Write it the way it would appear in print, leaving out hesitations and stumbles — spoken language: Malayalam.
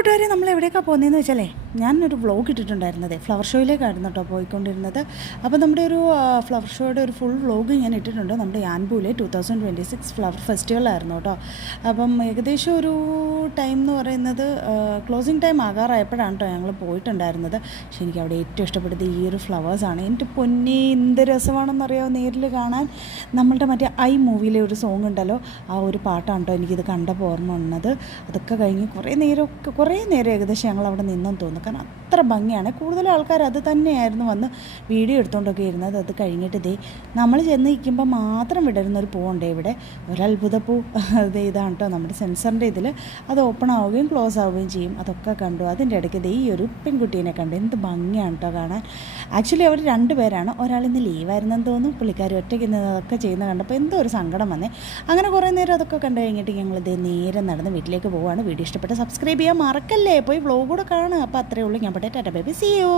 കൂട്ടുകാരെ നമ്മൾ എവിടേക്കാണ് പോകുന്നതെന്ന് വെച്ചാലേ ഞാനൊരു വ്ളോഗ് ഇട്ടിട്ടുണ്ടായിരുന്നത് ഫ്ലവർ ഷോയിലേക്കായിരുന്നു കേട്ടോ പോയിക്കൊണ്ടിരുന്നത്. അപ്പോൾ നമ്മുടെ ഒരു ഫ്ലവർ ഷോയുടെ ഒരു ഫുൾ വ്ളോഗ് ഞാൻ ഇട്ടിട്ടുണ്ട്. നമ്മുടെ യാൻപൂലെ 2026 ഫ്ലവർ ഫെസ്റ്റിവലായിരുന്നു കേട്ടോ. അപ്പം ഏകദേശം ഒരു ടൈം എന്ന് പറയുന്നത് ക്ലോസിങ് ടൈം ആകാറായപ്പോഴാണ് കേട്ടോ ഞങ്ങൾ പോയിട്ടുണ്ടായിരുന്നത്. പക്ഷേ എനിക്ക് അവിടെ ഏറ്റവും ഇഷ്ടപ്പെട്ടത് ഈ ഒരു ഫ്ലവേഴ്സാണ്. എൻ്റെ പൊന്നെ എന്ത് രസമാണെന്നറിയാമോ നേരിൽ കാണാൻ. നമ്മളുടെ മറ്റേ ഐ മൂവിയിലെ ഒരു സോങ് ഉണ്ടല്ലോ, ആ ഒരു പാട്ടാണ് കേട്ടോ എനിക്കിത് കണ്ടപ്പോൾ ഓർമ്മ വന്നത്. അതൊക്കെ കഴിഞ്ഞ് കുറേ നേരം ഏകദേശം ഞങ്ങൾ അവിടെ നിന്നും തോന്നുന്നു. കാരണം അത്ര ഭംഗിയാണ്. കൂടുതലും ആൾക്കാർ അത് തന്നെയായിരുന്നു വന്ന് വീഡിയോ എടുത്തുകൊണ്ടൊക്കെ ഇരുന്നത്. അത് കഴിഞ്ഞിട്ട് നമ്മൾ ചെന്ന് നിൽക്കുമ്പോൾ മാത്രം വിടരുന്നൊരു പൂവുണ്ട് ഇവിടെ, ഒരത്ഭുത പൂ. ഇതാണ് കേട്ടോ നമ്മുടെ സെൻസറിൻ്റെ ഇതിൽ അത് ഓപ്പൺ ആവുകയും ക്ലോസ് ആവുകയും ചെയ്യും. അതൊക്കെ കണ്ടു. അതിൻ്റെ ഇടയ്ക്ക് ഈ ഒരു പെൺകുട്ടീനെ കണ്ടു. എന്ത് ഭംഗിയാണ് കേട്ടോ കാണാൻ. ആക്ച്വലി അവർ 2 പേരാണ്. ഒരാളിന്ന് ലീവായിരുന്നെന്ന് തോന്നുന്നു. പുള്ളിക്കാർ ഒറ്റയ്ക്ക് അതൊക്കെ ചെയ്യുന്നത് കണ്ടപ്പോൾ എന്തോ ഒരു സങ്കടം വന്നേ. അങ്ങനെ കുറേ നേരം അതൊക്കെ കണ്ടു കഴിഞ്ഞിട്ട് ഞങ്ങൾ നേരെ നടന്ന് വീട്ടിലേക്ക് പോവുകയാണ്. വീഡിയോ ഇഷ്ടപ്പെട്ട് സബ്സ്ക്രൈബ് ചെയ്യാൻ മറക്കല്ലേ, പോയി വ്ളോഗ് കൂടെ കാണുക. അപ്പോൾ അത്രയേ ഉള്ളൂ. ഞാൻ ta ta bye bye, see U.